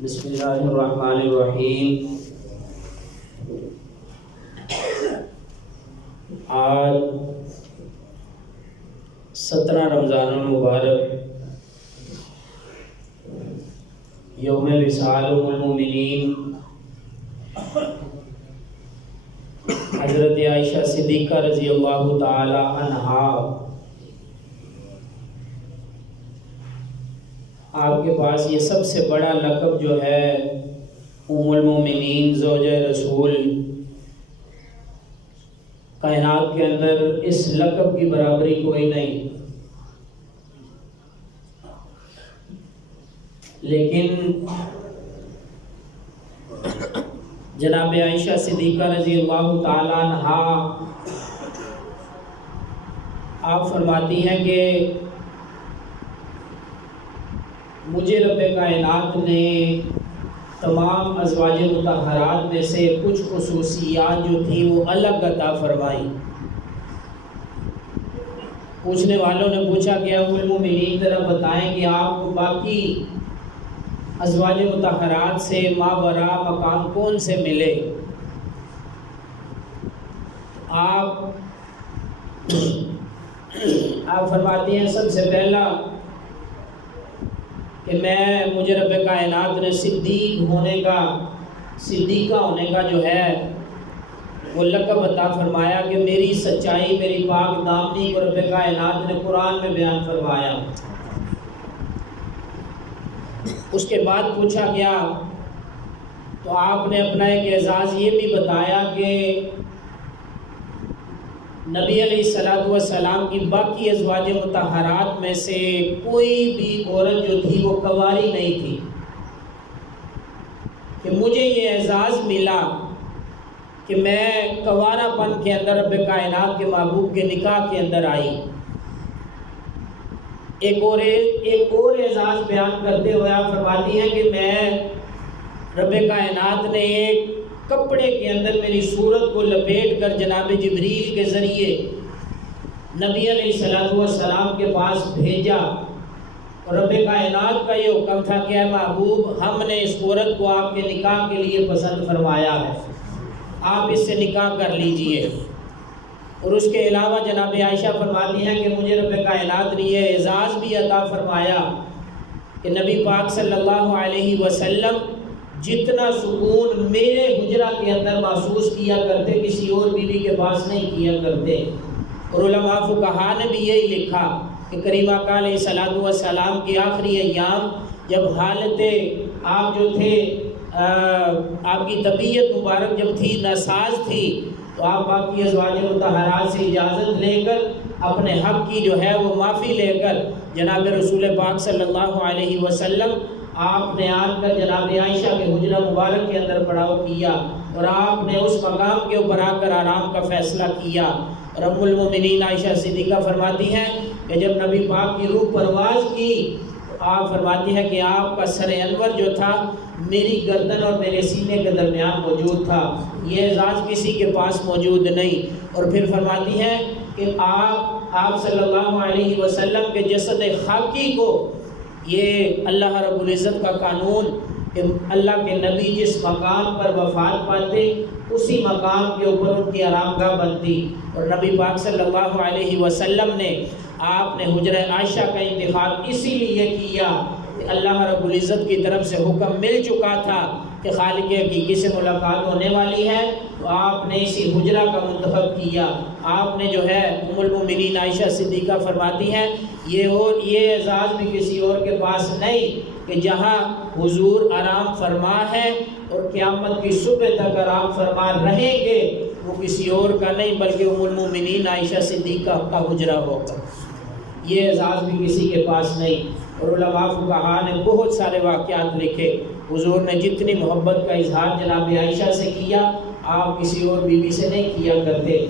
بسم اللہ الرحمن الرحیم۔ آج 17 رمضان المبارک یوم وصال ام المؤمنین حضرت عائشہ صدیقہ رضی اللہ تعالی عنہا، آپ کے پاس یہ سب سے بڑا لقب جو ہے ام المؤمنین زوجہ رسول، کائنات کے اندر اس لقب کی برابری کوئی نہیں۔ لیکن جناب عائشہ صدیقہ رضی اللہ تعالی عنہا آپ فرماتی ہیں کہ مجھے رب کائنات نے تمام ازواج مطہرات میں سے کچھ خصوصیات جو تھی وہ الگ عطا فرمائی۔ پوچھنے والوں نے پوچھا کہ ام المؤمنین ذرا بتائیں کہ آپ کو باقی ازواج مطہرات سے ماوراء مقام کون سے ملے؟ آپ فرماتی ہیں سب سے پہلا کہ مجھے رب کائنات نے صدیقہ ہونے کا جو ہے وہ لقب عطا فرمایا کہ میری سچائی، میری پاک دامنی کو رب کائنات نے قرآن میں بیان فرمایا۔ اس کے بعد پوچھا گیا تو آپ نے اپنا ایک اعزاز یہ بھی بتایا کہ نبی علیہ السلام کی باقی ازواج مطہرات میں سے کوئی بھی عورت جو تھی وہ کنواری نہیں تھی، کہ مجھے یہ اعزاز ملا کہ میں کنوارا پن کے اندر رب کائنات کے محبوب کے نکاح کے اندر آئی۔ ایک اور اعزاز بیان کرتے ہوئے آپ فرماتی ہیں کہ میں رب کائنات نے ایک کپڑے کے اندر میری صورت کو لپیٹ کر جناب جبریل کے ذریعے نبی علیہ السلام کے پاس بھیجا، اور رب کائنات کا یہ حکم تھا کہ اے محبوب، ہم نے اس عورت کو آپ کے نکاح کے لیے پسند فرمایا ہے، آپ اس سے نکاح کر لیجئے۔ اور اس کے علاوہ جناب عائشہ فرماتی ہیں کہ مجھے رب کائنات نے یہ اعزاز بھی عطا فرمایا کہ نبی پاک صلی اللہ علیہ وسلم جتنا سکون میرے حجرہ کے اندر محسوس کیا کرتے کسی اور بیوی کے پاس نہیں کیا کرتے۔ اور علماء فقہا نے بھی یہی لکھا کہ کریم آقا علیہ السلام کی آخری ایام جب حالت آپ جو تھے آپ کی طبیعت مبارک جب تھی ناساز تھی، تو آپ باقی ازواج مطہرات سے اجازت لے کر اپنے حق کی جو ہے وہ معافی لے کر جناب رسول پاک صلی اللہ علیہ وسلم آپ نے آ کر جناب عائشہ کے حجرہ مبارک کے اندر پڑاؤ کیا، اور آپ نے اس مقام کے اوپر آ کر آرام کا فیصلہ کیا۔ اور ام المؤمنین عائشہ صدیقہ فرماتی ہیں کہ جب نبی پاک کی روح پرواز کی تو آپ فرماتی ہیں کہ آپ کا سر انور جو تھا میری گردن اور میرے سینے کے درمیان موجود تھا، یہ اعزاز کسی کے پاس موجود نہیں۔ اور پھر فرماتی ہیں کہ آپ صلی اللہ علیہ وسلم کے جسد خاکی کو، یہ اللہ رب العزت کا قانون کہ اللہ کے نبی جس مقام پر وفات پاتے اسی مقام کے اوپر ان کی آرام گاہ بنتی، اور نبی پاک صلی اللہ علیہ وسلم نے آپ نے حجرہ عائشہ کا انتخاب اسی لیے کیا کہ اللہ رب العزت کی طرف سے حکم مل چکا تھا کہ خالق حقیقی سے ملاقات ہونے والی ہے، تو آپ نے اسی حجرہ کا منتخب کیا۔ آپ نے جو ہے ام المؤمنین عائشہ صدیقہ فرماتی ہیں یہ اعزاز بھی کسی اور کے پاس نہیں کہ جہاں حضور آرام فرما ہے اور قیامت کی صبح تک آرام فرما رہیں گے، وہ کسی اور کا نہیں بلکہ ام المؤمنین عائشہ صدیقہ کا حجرہ ہوگا۔ یہ اعزاز بھی کسی کے پاس نہیں۔ اور علماء فقہا نے بہت سارے واقعات لکھے، حضور نے جتنی محبت کا اظہار جناب عائشہ سے کیا آپ کسی اور بیوی سے نہیں کیا کرتے۔